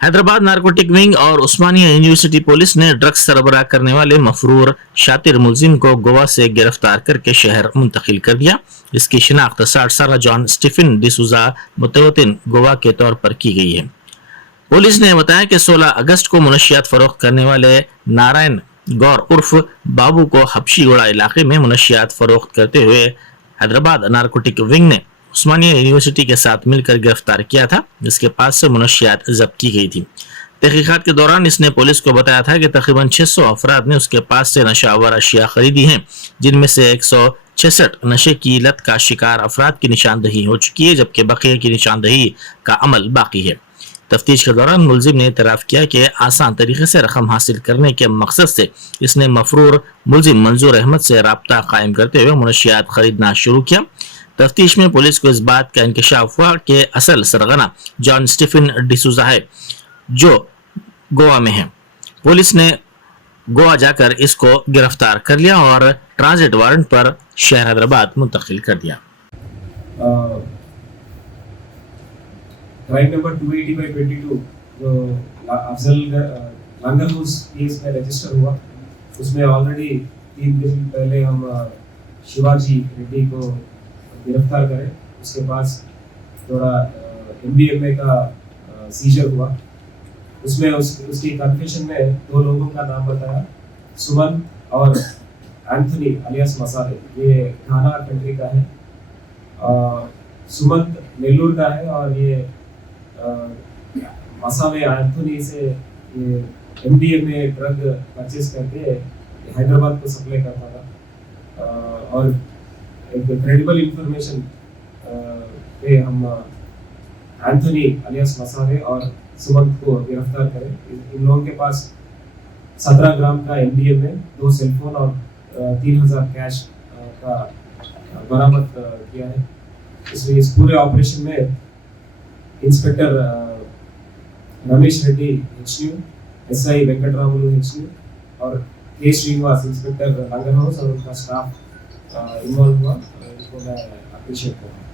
Hyderabad narcotic wing और उस्मानिया university police ने drugs सरबराह करने वाले मफरूर शातिर मुलजिम को गोवा से गिरफ्तार करके शहर मुंतकिल कर दिया। इसकी शिनाख्त 60 साल जॉन स्टीफन डिसूजा मुतवतिन गोवा के तौर पर की गई है। पुलिस ने बताया कि 16 अगस्त को मुनशियात फरोख्त करने वाले नारायण गौर उर्फ बाबू को हबशीगोड़ा इलाके में मुनशियात फरोख्त करते हुए हैदराबाद नारकोटिक विंग ने उस्मानिया यूनिवर्सिटी के साथ मिलकर गिरफ्तार किया था, जिसके पास से मुनशियात जब्त की गई थी। तहकीकात के दौरान इसने पुलिस को बताया था कि तकरीबन 600 अफराद ने उसके पास से नशावर अशिया खरीदी हैं, जिनमें से 166 नशे की लत का शिकार अफराद की निशानदही हो चुकी है, जबकि बकिया की निशानदही का अमल बाकी है। तफ्तीश के दौरान मुलजिम ने इतराफ़ किया कि आसान तरीके से रकम हासिल करने के मकसद से इसने मफरूर मुलजिम मंजूर अहमद से रब्ता कायम करते हुए मुनशियात खरीदना शुरू किया। तफ्तीश में पुलिस को इस बात का इंकशाफ हुआ कि असल सरगना जॉन स्टीफन डिसूजा है, जो गोवा में है। पुलिस ने गोवा जाकर इसको गिरफ्तार कर लिया और ट्रांजिट वारंट पर शहर हैदराबाद मुंतकिल कर दिया। क्राइम नंबर 280/22 जो अफजल लंगर हाउस केस में रजिस्टर हुआ, उसमें ऑलरेडी 3 दिन पहले हम शिवाजी रेड्डी को गिरफ्तार करें। उसके पास थोड़ा MDMA का सीजर हुआ। उसमें उसकी कन्फेशन में 2 लोगों का नाम बताया, सुमन और एंथनी अलियास मसाले। ये घाना कंट्री का है। सुमन नेल्लूर का है और ये मसाले एंथनी से ये MDMA ड्रग परचेज करके हैदराबाद को सप्लाई करता था। और एक क्रेडिबल इंफॉर्मेशन पे हम एंथनी अलियास मसाले और सुमंत को गिरफ्तार करें। इन लोगों के पास 17 ग्राम का MDMA, 2 सेलफोन और 3000 कैश का बरामद किया है। इसलिए इस पूरे ऑपरेशन में inspector Ramesh Reddy HU, SI वेंकटरामुलु HU और K श्रीनिवास इंस्पेक्टर लंगर हाउस और उनका स्टाफ इन्वॉल्व हुआ। इनको मैं अप्रिशिएट करता हूँ।